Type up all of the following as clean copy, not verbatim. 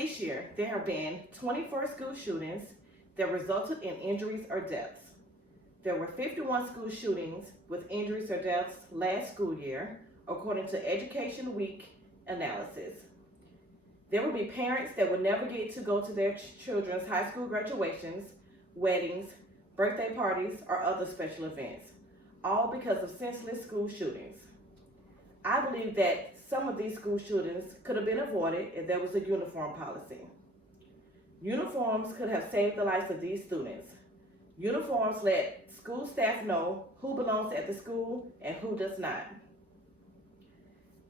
This year, there have been 24 school shootings that resulted in injuries or deaths. There were 51 school shootings with injuries or deaths last school year, according to Education Week analysis. There will be parents that will never get to go to their children's high school graduations, weddings, birthday parties, or other special events, all because of senseless school shootings. I believe that some of these school shootings could have been avoided if there was a uniform policy. Uniforms could have saved the lives of these students. Uniforms let school staff know who belongs at the school and who does not.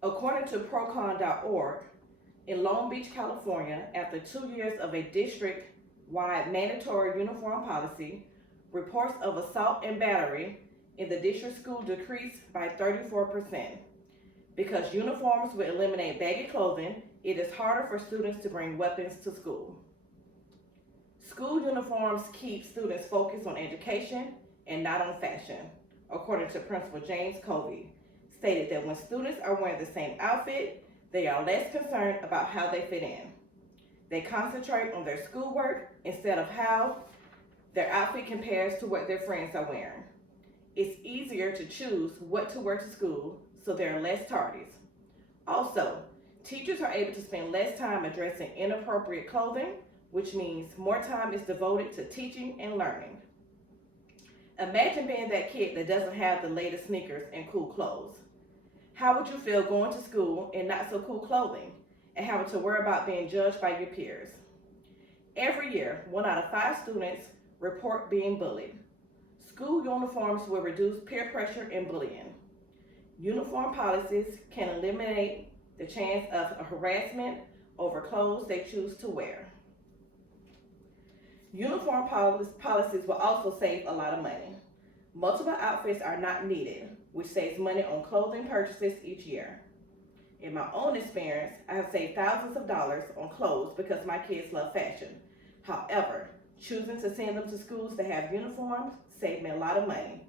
According to procon.org, in Long Beach, California, after 2 years of a district-wide mandatory uniform policy, reports of assault and battery in the district school decreased by 34%. Because uniforms will eliminate baggy clothing, it is harder for students to bring weapons to school. School uniforms keep students focused on education and not on fashion, according to Principal James Covey, stated that when students are wearing the same outfit, they are less concerned about how they fit in. They concentrate on their schoolwork instead of how their outfit compares to what their friends are wearing. It's easier to choose what to wear to school, so there are less tardies. Also, teachers are able to spend less time addressing inappropriate clothing, which means more time is devoted to teaching and learning. Imagine being that kid that doesn't have the latest sneakers and cool clothes. How would you feel going to school in not so cool clothing and having to worry about being judged by your peers? Every year, 1 out of 5 students report being bullied. School uniforms will reduce peer pressure and bullying. Uniform policies can eliminate the chance of harassment over clothes they choose to wear. Uniform policies will also save a lot of money. Multiple outfits are not needed, which saves money on clothing purchases each year. In my own experience, I have saved thousands of dollars on clothes because my kids love fashion. However, choosing to send them to schools that have uniforms saved me a lot of money.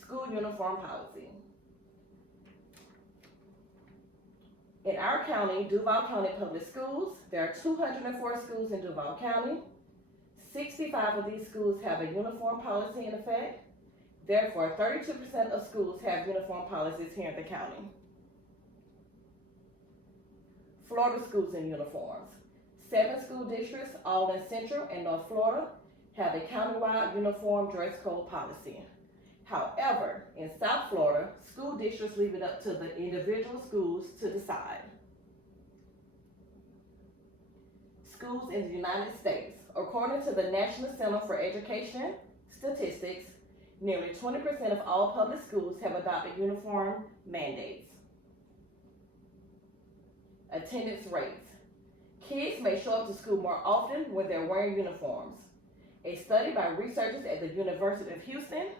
School uniform policy. In our county, Duval County Public Schools, there are 204 schools in Duval County. 65 of these schools have a uniform policy in effect. Therefore, 32% of schools have uniform policies here in the county. Florida schools in uniforms. 7 school districts, all in Central and North Florida, have a countywide uniform dress code policy. However, in South Florida, school districts leave it up to the individual schools to decide. Schools in the United States. According to the National Center for Education Statistics, nearly 20% of all public schools have adopted uniform mandates. Attendance rates. Kids may show up to school more often when they're wearing uniforms. A study by researchers at the University of Houston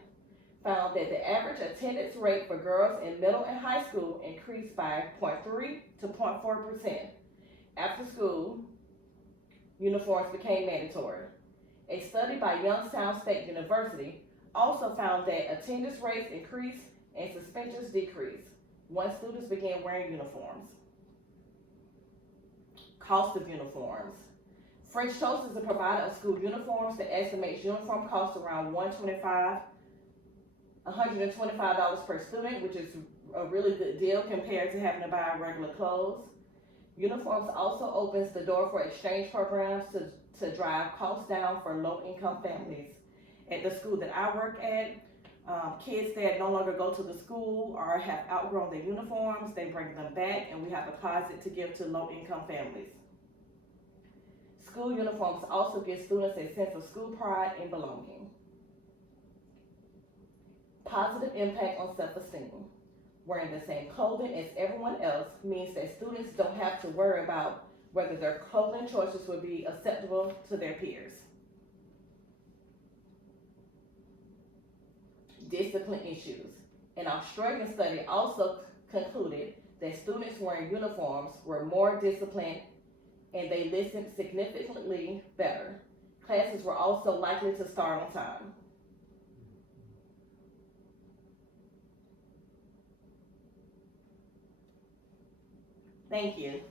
found that the average attendance rate for girls in middle and high school increased by 0.3 to 0.4% after school uniforms became mandatory. A study by Youngstown State University also found that attendance rates increased and suspensions decreased once students began wearing uniforms. Cost of uniforms. French Toast is a provider of school uniforms that estimates uniform costs around $125 per student, which is a really good deal compared to having to buy regular clothes. Uniforms also opens the door for exchange programs to drive costs down for low-income families. At the school that I work at, kids that no longer go to the school or have outgrown their uniforms, they bring them back, and we have a closet to give to low-income families. School uniforms also give students a sense of school pride and belonging. Positive impact on self-esteem. Wearing the same clothing as everyone else means that students don't have to worry about whether their clothing choices will be acceptable to their peers. Discipline issues. An Australian study also concluded that students wearing uniforms were more disciplined and they listened significantly better. Classes were also likely to start on time. Thank you.